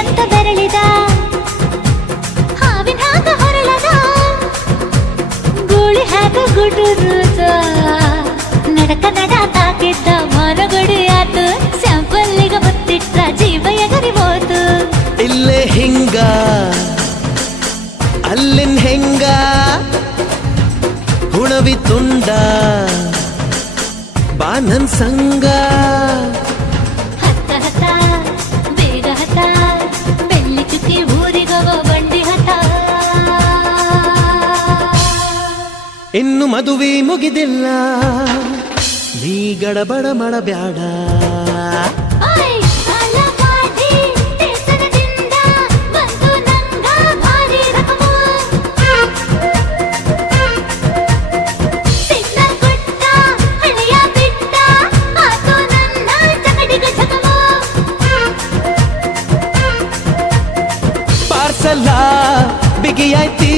ಅಂತ ಬೆರಳಿದ ಹಾವಿನ ಹಾಗ ಹೊರಳದ ಗೂಳಿ ಹಾಗ ಗುಡುರುದ ನಡಕ ನಡ ತಾಕಿದ್ದ ಮರಗಡಿ ಆತು ಸ್ಯಾಂಪಲ್ಲಿಗ ಮುತ್ತಿಟ್ಟ ಜೀವ ಎಗರಿ ಹೋತು ಇಲ್ಲೇ ಹಿಂಗ ಅಲ್ಲಿನ್ ಹೆಂಗ ಹುಣವಿ ತುಂಡ ಬಾ ನನ್ ಸಂಗ ಹತ್ತ ಹತ ಬೇಗ ಹತ ಬೆಳ್ಳಿ ಚುಕ್ಕಿ ಊರಿಗವ ಬಂಡಿ ಹತ ಇನ್ನು ಮದುವೆ ಮುಗಿದಿಲ್ಲ ನೀ ಗಡಬಡ ಮಾಡಬ್ಯಾಡ ಓಯ್ ಸಾಲಗಾಡಿ ದೇಶದಿಂದ ಬಂದು ನಂಗ ಭಾರಿ ರಕಮು ಸಿಗ್ನಲ್ ಕೊಟ್ಟ ಹಳೆಯ ಬಿಟ್ಟ ಆತು ನನ್ನ ಚಕಡಿಗ ಚಕಮು ಪಾರ್ಸಲ ಬಿಗಿಯಾಯ್ತಿ